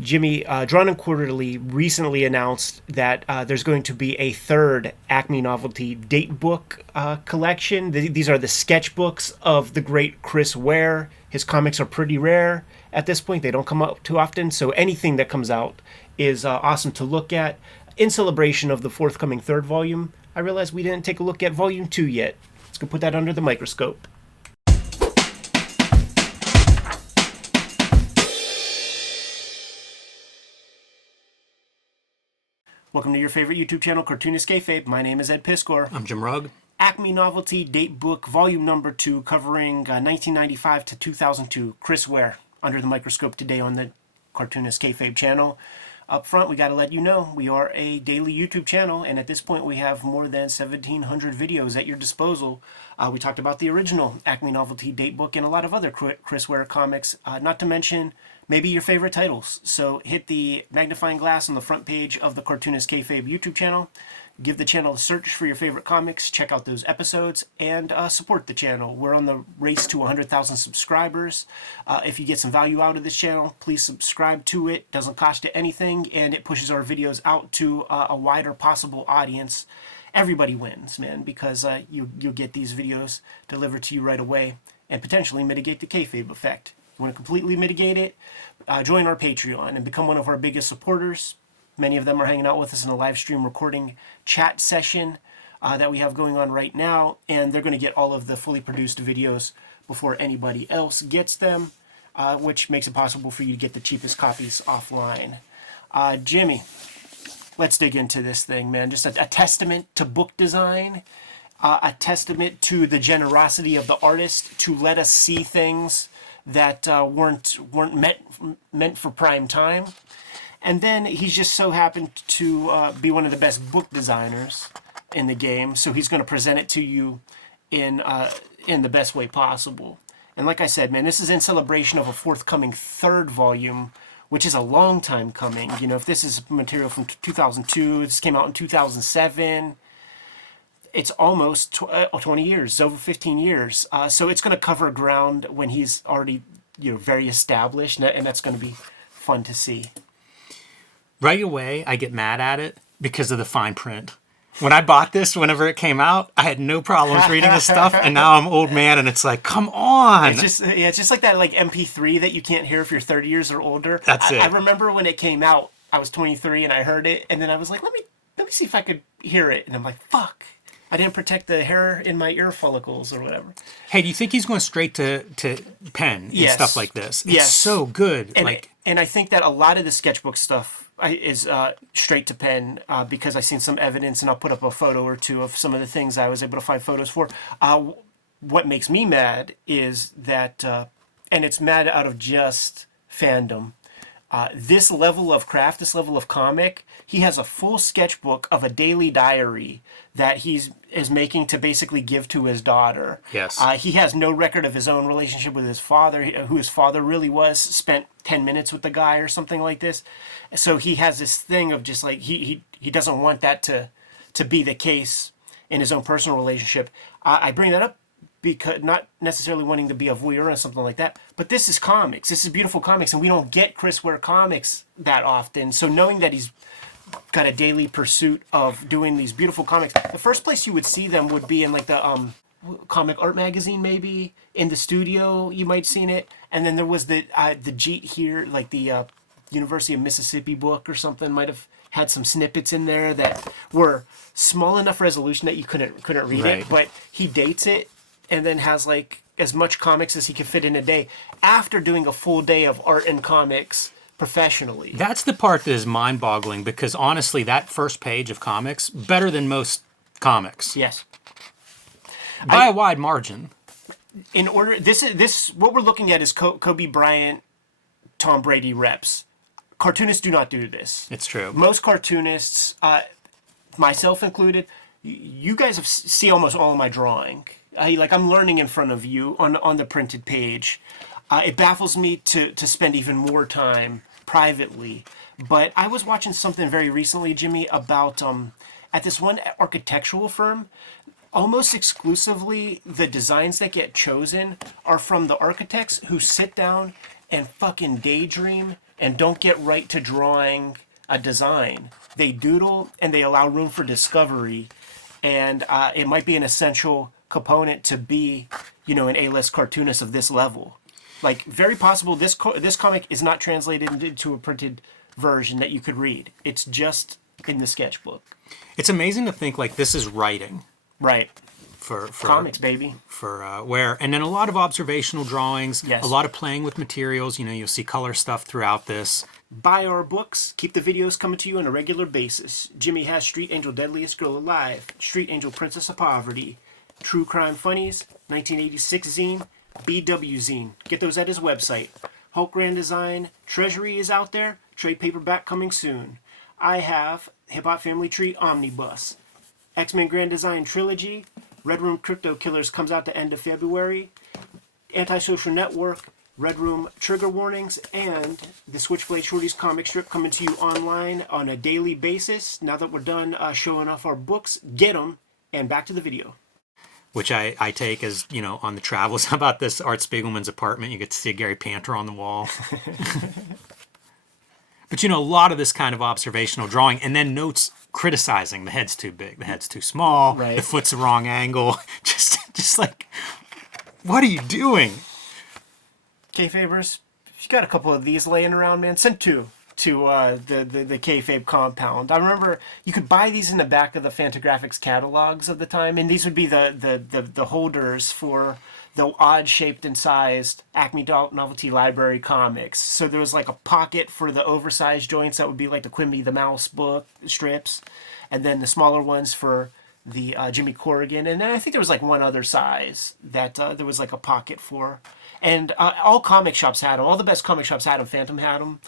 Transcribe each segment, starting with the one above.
Jimmy, Drawn and Quarterly recently announced that there's going to be a third Acme Novelty Datebook collection. These are the sketchbooks of the great Chris Ware. His comics are pretty rare at this point. They don't come out too often, so anything that comes out is awesome to look at. In celebration of the forthcoming third volume, I realized we didn't take a look at volume 2 yet. Let's go put that under the microscope. Welcome to your favorite YouTube channel, Cartoonist Kayfabe. My name is Ed Piskor. I'm Jim Rugg. Acme Novelty Datebook, volume number 2, covering 1995 to 2002. Chris Ware, under the microscope today on the Cartoonist Kayfabe channel. Up front, we got to let you know we are a daily YouTube channel, and at this point we have more than 1,700 videos at your disposal. We talked about the original Acme Novelty Datebook and a lot of other Chris Ware comics, not to mention maybe your favorite titles. So hit the magnifying glass on the front page of the Cartoonist Kayfabe YouTube channel. Give the channel a search for your favorite comics, check out those episodes, and support the channel. We're on the race to 100,000 subscribers. If you get some value out of this channel, please subscribe to it. Doesn't cost you anything, and it pushes our videos out to a wider possible audience. Everybody wins, man, because you'll get these videos delivered to you right away and potentially mitigate the kayfabe effect. You want to completely mitigate it? Join our Patreon and become one of our biggest supporters. Many of them are hanging out with us in a live stream recording chat session that we have going on right now, and they're going to get all of the fully produced videos before anybody else gets them, which makes it possible for you to get the cheapest copies offline. Jimmy, let's dig into this thing, man. Just a testament to book design, a testament to the generosity of the artist to let us see things that weren't meant for prime time. And then he's just so happened to be one of the best book designers in the game, so he's going to present it to you in the best way possible. And like I said, man, this is in celebration of a forthcoming third volume, which is a long time coming. You know, if this is material from 2002, this came out in 2007, it's almost 20 years, over 15 years. So it's going to cover ground when he's already, very established, and that's going to be fun to see. Right away, I get mad at it because of the fine print. When I bought this, whenever it came out, I had no problems reading the stuff, and now I'm old man, and it's like, come on! It's just like that MP3 that you can't hear if you're 30 years or older. That's it. I remember when it came out, I was 23, and I heard it, and then I was like, let me see if I could hear it, and I'm like, fuck. I didn't protect the hair in my ear follicles or whatever. Hey, do you think he's going straight to pen and stuff like this? It's so good. And I think that a lot of the sketchbook stuff is straight to pen because I've seen some evidence, and I'll put up a photo or two of some of the things I was able to find photos for. What makes me mad is that, and it's mad out of just fandom, this level of craft, this level of comic, he has a full sketchbook of a daily diary that he is making to basically give to his daughter. Yes. He has no record of his own relationship with his father, who his father really was, spent 10 minutes with the guy or something like this. So he has this thing of just like, he doesn't want that to be the case in his own personal relationship. I bring that up because not necessarily wanting to be a voyeur or something like that, but this is comics. This is beautiful comics, and we don't get Chris Ware comics that often. So knowing that he's got a daily pursuit of doing these beautiful comics, the first place you would see them would be in like the comic art magazine, maybe in the studio. You might seen it, and then there was the Jeet here, like the University of Mississippi book or something. Might have had some snippets in there that were small enough resolution that you couldn't read it, but he dates it and then has like as much comics as he can fit in a day after doing a full day of art and comics professionally. That's the part that is mind-boggling, because honestly, that first page of comics, better than most comics. Yes. By a wide margin. In order, this what we're looking at is Kobe Bryant, Tom Brady reps. Cartoonists do not do this. It's true. Most cartoonists, myself included, you guys see almost all of my drawing. I'm learning in front of you on the printed page. It baffles me to spend even more time privately. But I was watching something very recently, Jimmy, about at this one architectural firm, almost exclusively the designs that get chosen are from the architects who sit down and fucking daydream and don't get right to drawing a design. They doodle and they allow room for discovery, and it might be an essential component to be, you know, an A-list cartoonist of this level. Like, very possible this comic is not translated into a printed version that you could read. It's just in the sketchbook. It's amazing to think like this is writing. Right. For Comics, baby. For where, and then a lot of observational drawings, yes. A lot of playing with materials. You know, you'll see color stuff throughout this. Buy our books. Keep the videos coming to you on a regular basis. Jimmy has Street Angel Deadliest Girl Alive, Street Angel Princess of Poverty, True Crime Funnies, 1986 zine, BW zine. Get those at his website. Hulk Grand Design, Treasury is out there. Trade paperback coming soon. I have Hip Hop Family Tree Omnibus, X-Men Grand Design Trilogy, Red Room Crypto Killers comes out the end of February, Antisocial Network, Red Room Trigger Warnings, and the Switchblade Shorties comic strip coming to you online on a daily basis. Now that we're done showing off our books, get them, and back to the video. Which I take as, you know, on the travels. How about this Art Spiegelman's apartment? You get to see Gary Panter on the wall. But, you know, a lot of this kind of observational drawing, and then notes criticizing the head's too big, the head's too small, right. The foot's the wrong angle. Just like, what are you doing? Kayfabers, if you got a couple of these laying around, man, send two to the Kayfabe compound. I remember you could buy these in the back of the Fantagraphics catalogs of the time, and these would be the holders for the odd-shaped and sized Acme Novelty Library comics. So there was like a pocket for the oversized joints that would be like the Quimby the Mouse book strips, and then the smaller ones for the Jimmy Corrigan. And then I think there was like one other size that there was like a pocket for. And all comic shops had them. All the best comic shops had them. Phantom had them.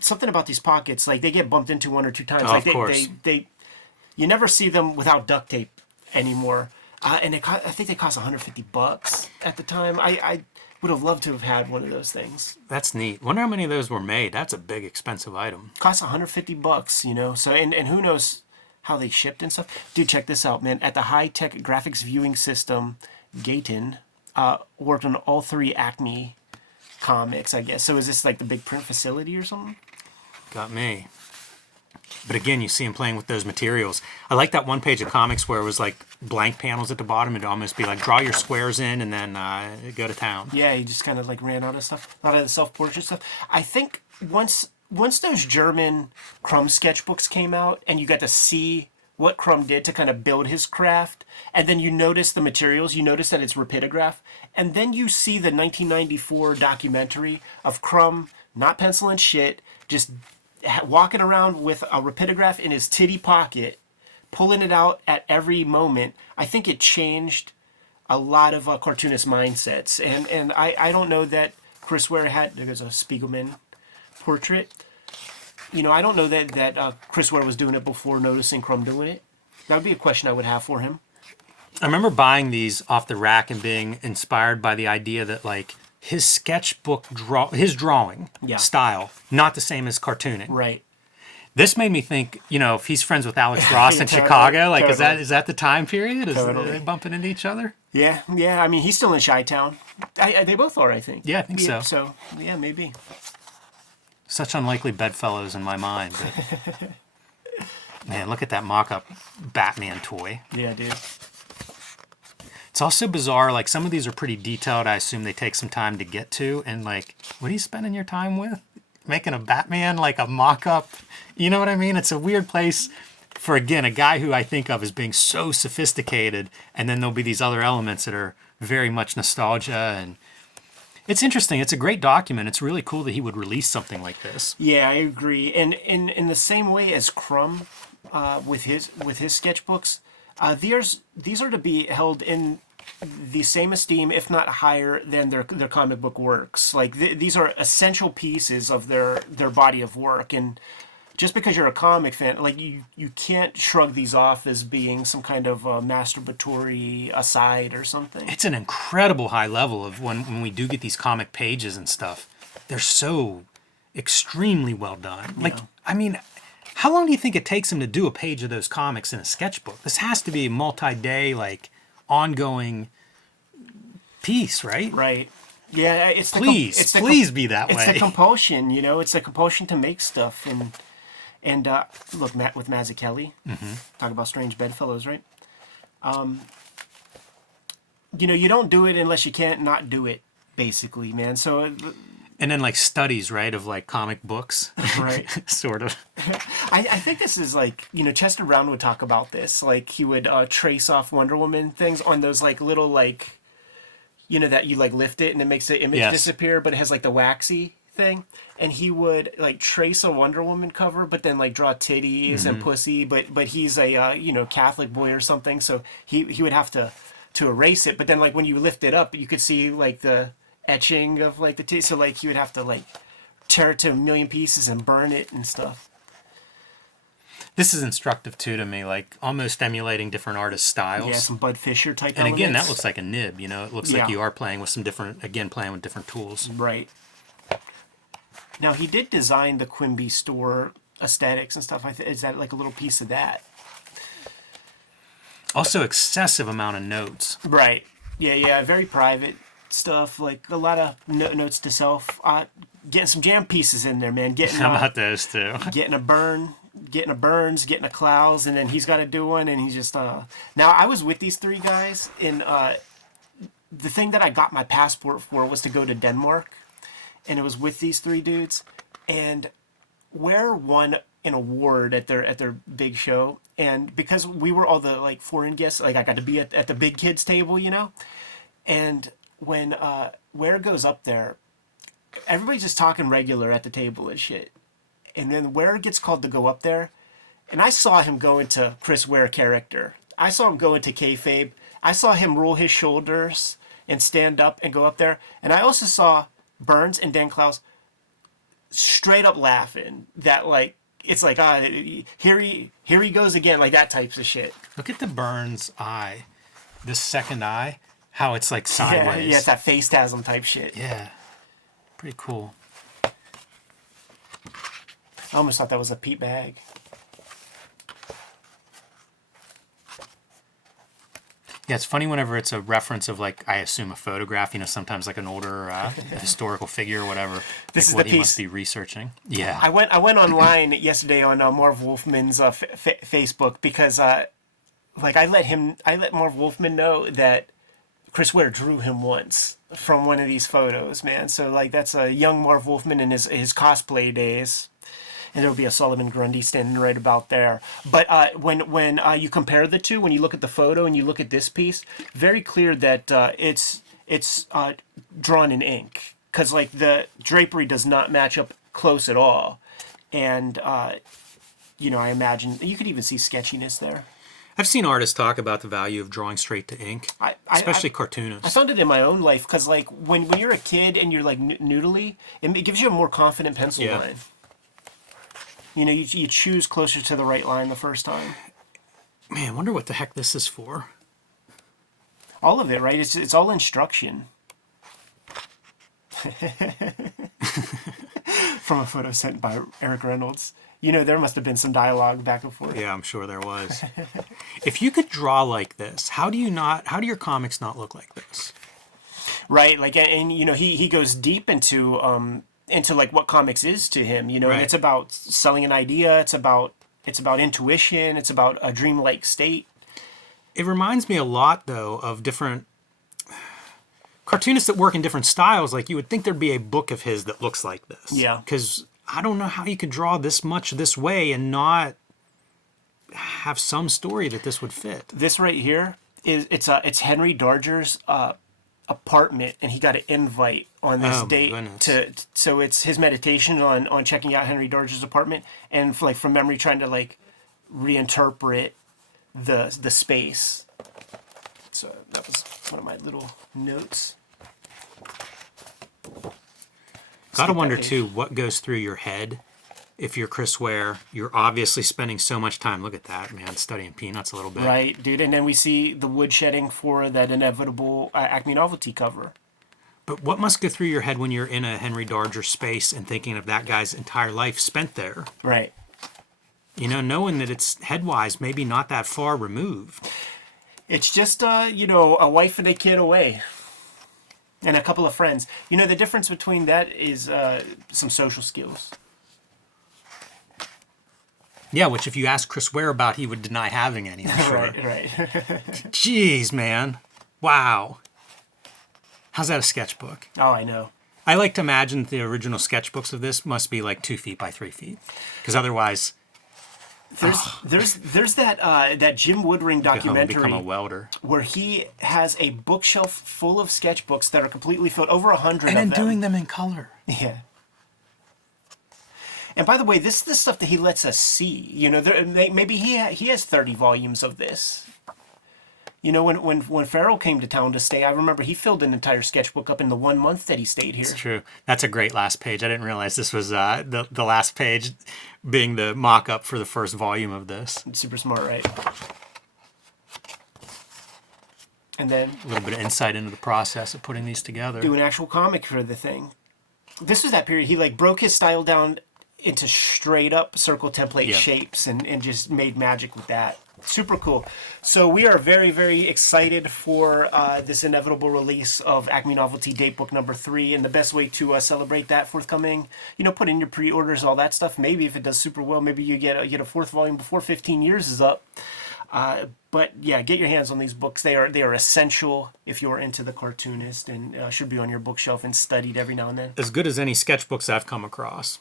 Something about these pockets, like they get bumped into one or two times. Oh, like of course. You never see them without duct tape anymore. And I think they cost $150 at the time. I would have loved to have had one of those things. That's neat. Wonder how many of those were made. That's a big, expensive item. Costs $150, you know. So and who knows how they shipped and stuff. Dude, check this out, man. At the High Tech Graphics Viewing System, Gayton worked on all three Acme comics, I guess. So is this like the big print facility or something? Got me. But again, you see him playing with those materials. I like that one page of comics where it was like blank panels at the bottom. It'd almost be like draw your squares in and then go to town. Yeah, he just kind of like ran out of stuff, a lot of the self-portrait stuff. I think once those German Crumb sketchbooks came out and you got to see what Crumb did to kind of build his craft, and then you notice the materials, you notice that it's rapidograph, and then you see the 1994 documentary of Crumb not penciling shit, just walking around with a rapidograph in his titty pocket, pulling it out at every moment. I think it changed a lot of cartoonist mindsets. And I don't know that Chris Ware had, there's a Spiegelman portrait. You know, I don't know that Chris Ware was doing it before noticing Crumb doing it. That would be a question I would have for him. I remember buying these off the rack and being inspired by the idea that like his sketchbook his drawing style, not the same as cartooning. Right. This made me think, you know, if he's friends with Alex Ross in Chicago, like is that the time period? Are they bumping into each other? Yeah. I mean, he's still in Chi-Town. They both are, I think. Yeah, I think so. So, yeah, maybe. Such unlikely bedfellows in my mind. But man, look at that mock-up Batman toy. Yeah, dude. It's also bizarre, like some of these are pretty detailed. I assume they take some time to get to. And like, what are you spending your time with? Making a Batman, like a mock-up? You know what I mean? It's a weird place for, again, a guy who I think of as being so sophisticated. And then there'll be these other elements that are very much nostalgia. And it's interesting. It's a great document. It's really cool that he would release something like this. Yeah, I agree. And in the same way as Crumb with his sketchbooks, these are to be held in the same esteem, if not higher, than their comic book works. Like these are essential pieces of their body of work, and just because you're a comic fan, like you can't shrug these off as being some kind of masturbatory aside or something. It's an incredible high level of when we do get these comic pages and stuff. They're so extremely well done. Like, I mean, how long do you think it takes him to do a page of those comics in a sketchbook? This has to be a multi-day, like, ongoing piece, right? Right. Yeah, it's Please be that it's way. the compulsion, you know. It's the compulsion to make stuff, and look, Matt with Mazzucchelli, talk about strange bedfellows, right? You know, you don't do it unless you can't not do it, basically, man. So, And then like studies, right, of like comic books, right. sort of. I think this is like, you know, Chester Brown would talk about this. Like, he would trace off Wonder Woman things on those like little like, you know, that you like lift it and it makes the image Yes. disappear, but it has like the waxy thing. And he would like trace a Wonder Woman cover, but then like draw titties and pussy. But he's a you know, Catholic boy or something, so he would have to erase it. But then like when you lift it up, you could see like the etching of like the titties. So like he would have to like tear it to a million pieces and burn it and stuff. This is instructive too to me, like almost emulating different artists' styles. Yeah, some Bud Fisher type. And again, that elements. looks like a nib. You know, it looks like you are playing with some different, again, playing with different tools. Right. Now he did design the Quimby store aesthetics and stuff. Is that like a little piece of that? Also, excessive amount of notes. Right. Yeah. Very private stuff. Like a lot of notes to self. Getting some jam pieces in there, man. Getting How about those two? getting a burn, getting a Burns, getting a Clouds, and then he's got to do one, and he's just Now I was with these three guys in the thing that I got my passport for was to go to Denmark, and it was with these three dudes, and Ware won an award at their big show, and because we were all the like foreign guests, like I got to be at the big kids table, you know, and when Ware goes up there, everybody's just talking regular at the table and shit. And then Ware gets called to go up there. And I saw him go into Chris Ware character. I saw him go into Kayfabe. I saw him roll his shoulders and stand up and go up there. And I also saw Burns and Dan Klaus straight up laughing. That like, it's like, here he goes again, like that types of shit. Look at the Burns eye. This second eye, how it's like sideways. Yeah, it's that Facetasm type shit. Yeah. Pretty cool. I almost thought that was a Pete bag. Yeah, it's funny whenever it's a reference of like, I assume a photograph, you know, sometimes like an older historical figure or whatever. This is what the he piece. must be researching. Yeah. I went online yesterday on Marv Wolfman's Facebook because like I let Marv Wolfman know that Chris Ware drew him once from one of these photos, man. So like that's a young Marv Wolfman in his cosplay days. And there'll be a Sullivan Grundy standing right about there. But when you compare the two, when you look at the photo and you look at this piece, very clear that it's drawn in ink, because like the drapery does not match up close at all. And you know, I imagine you could even see sketchiness there. I've seen artists talk about the value of drawing straight to ink, especially I cartoonists. found it in my own life because like when you're a kid and you're like noodly, it gives you a more confident pencil line. You know, you choose closer to the right line the first time. Man, I wonder what the heck this is for. All of it, right? It's all instruction. From a photo sent by Eric Reynolds. You know, there must have been some dialogue back and forth. Yeah, I'm sure there was. If you could draw like this, how do your comics not look like this? Right, like, and you know, he goes deep into like what comics is to him, you know. Right. And it's about selling an idea, it's about intuition, it's about a dreamlike state. It reminds me a lot, though, of different cartoonists that work in different styles. Like, you would think there'd be a book of his that looks like this. Yeah. Because I don't know how you could draw this much this way and not have some story that this would fit. This right here it's Henry Darger's apartment, and he got an invite on this date so it's his meditation on checking out Henry Darger's apartment, and from memory trying to like reinterpret the space. So that was one of my little notes. Gotta wonder too what goes through your head if you're Chris Ware. You're obviously spending so much time. Look at that, man, studying Peanuts a little bit. Right, dude. And then we see the wood shedding for that inevitable Acme Novelty cover. But what must go through your head when you're in a Henry Darger space and thinking of that guy's entire life spent there? Right. You know, knowing that it's headwise maybe not that far removed. It's just, you know, a wife and a kid away. and a couple of friends. You know, the difference between that is some social skills. Yeah, which if you ask Chris Ware about, he would deny having any, I'm sure. Right. Jeez, man. Wow. How's that a sketchbook? Oh, I know. I like to imagine the original sketchbooks of this must be like 2 feet by 3 feet. Because otherwise... There's that Jim Woodring documentary become a welder. where he has a bookshelf full of sketchbooks that are completely filled, over 100 of them. And then doing them in color. Yeah. And by the way, this is the stuff that he lets us see. You know, maybe he has 30 volumes of this. You know, when Farrell came to town to stay, I remember he filled an entire sketchbook up in the 1 month that he stayed here. It's true. That's a great last page. I didn't realize this was the last page being the mock-up for the first volume of this. Super smart, right? And then... a little bit of insight into the process of putting these together. do an actual comic for the thing. This was that period. He like broke his style down into straight up circle template shapes and just made magic with that. Super cool. So we are very, very excited for this inevitable release of Acme Novelty Datebook number 3, and the best way to celebrate that forthcoming, you know, put in your pre-orders, all that stuff. Maybe if it does super well, maybe you get a 4th volume before 15 years is up. But yeah, get your hands on these books. They are essential if you're into the Cartoonist, and should be on your bookshelf and studied every now and then. As good as any sketchbooks I've come across.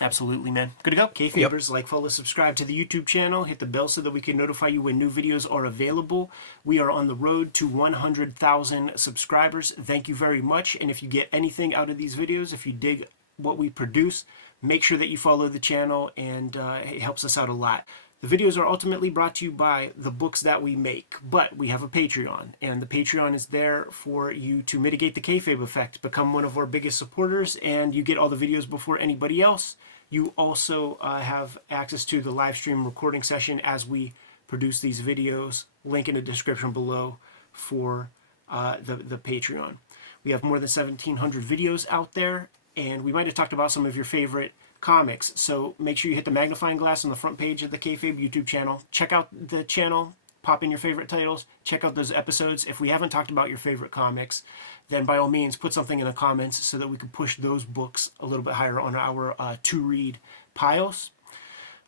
Absolutely, man. Good to go. Kayfabers, like, follow, subscribe to the YouTube channel. Hit the bell so that we can notify you when new videos are available. We are on the road to 100,000 subscribers. Thank you very much. And if you get anything out of these videos, if you dig what we produce, make sure that you follow the channel, and it helps us out a lot. The videos are ultimately brought to you by the books that we make, but we have a Patreon, and the Patreon is there for you to mitigate the kayfabe effect. Become one of our biggest supporters, and you get all the videos before anybody else. You also have access to the live stream recording session as we produce these videos. Link in the description below for the Patreon. We have more than 1,700 videos out there, and we might have talked about some of your favorite comics. So make sure you hit the magnifying glass on the front page of the Kayfabe YouTube channel. Check out the channel, pop in your favorite titles, check out those episodes. If we haven't talked about your favorite comics, then by all means put something in the comments so that we can push those books a little bit higher on our to-read piles.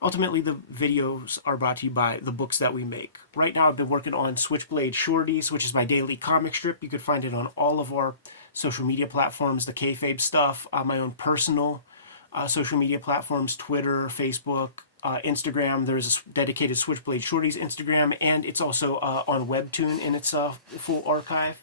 Ultimately, the videos are brought to you by the books that we make. Right now I've been working on Switchblade Shorties, which is my daily comic strip. You could find it on all of our social media platforms, the Kayfabe stuff, my own personal social media platforms, Twitter, Facebook, Instagram. There's a dedicated Switchblade Shorties Instagram, and it's also on Webtoon in its full archive.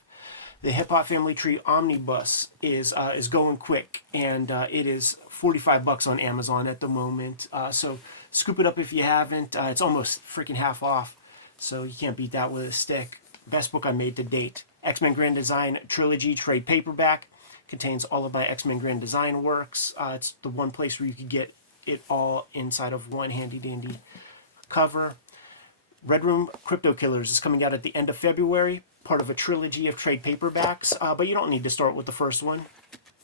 The Hip Hop Family Tree Omnibus is going quick, and it is $45 on Amazon at the moment. So scoop it up if you haven't. It's almost freaking half off, so you can't beat that with a stick. Best book I made to date. X-Men Grand Design Trilogy trade paperback. Contains all of my X-Men Grand Design works. It's the one place where you could get it all inside of one handy dandy cover. Red Room Crypto Killers is coming out at the end of February, part of a trilogy of trade paperbacks, but you don't need to start with the first one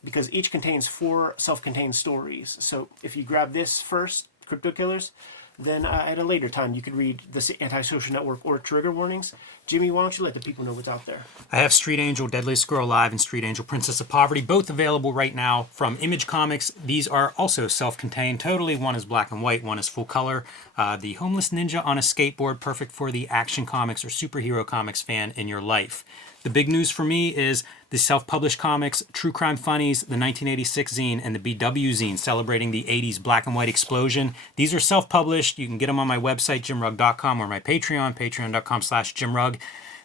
because each contains 4 self-contained stories. So if you grab this first, Crypto Killers, then at a later time you could read the Antisocial Network or Trigger Warnings. Jimmy, why don't you let the people know what's out there? I have Street Angel, Deadliest Squirrel Alive, and Street Angel, Princess of Poverty, both available right now from Image Comics. These are also self-contained totally. One is black and white, one is full color. The Homeless Ninja on a Skateboard, perfect for the action comics or superhero comics fan in your life. The big news for me is the self-published comics, True Crime Funnies, the 1986 zine, and the BW zine celebrating the 80s black and white explosion. These are self-published. You can get them on my website, jimrugg.com, or my Patreon, patreon.com/jimrugg.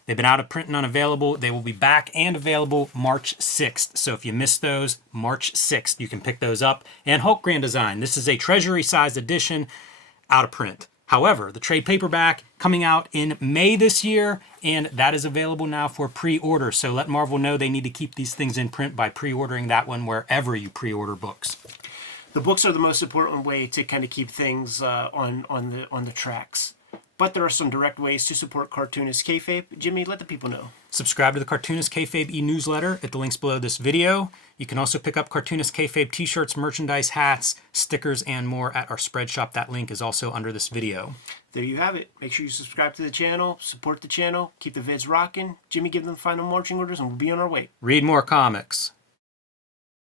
They've been out of print and unavailable. They will be back and available March 6th. So if you missed those, March 6th, you can pick those up. And Hulk Grand Design. This is a treasury-sized edition, out of print. However, the trade paperback coming out in May this year, and that is available now for pre-order. So let Marvel know they need to keep these things in print by pre-ordering that one wherever you pre-order books. The books are the most important way to kind of keep things on the tracks. But there are some direct ways to support Cartoonist Kayfabe. Jimmy, let the people know. Subscribe to the Cartoonist Kayfabe e-newsletter at the links below this video. You can also pick up Cartoonist Kayfabe t-shirts, merchandise, hats, stickers, and more at our spread shop. That link is also under this video. There you have it. Make sure you subscribe to the channel, support the channel, keep the vids rocking. Jimmy, give them final marching orders, and we'll be on our way. Read more comics.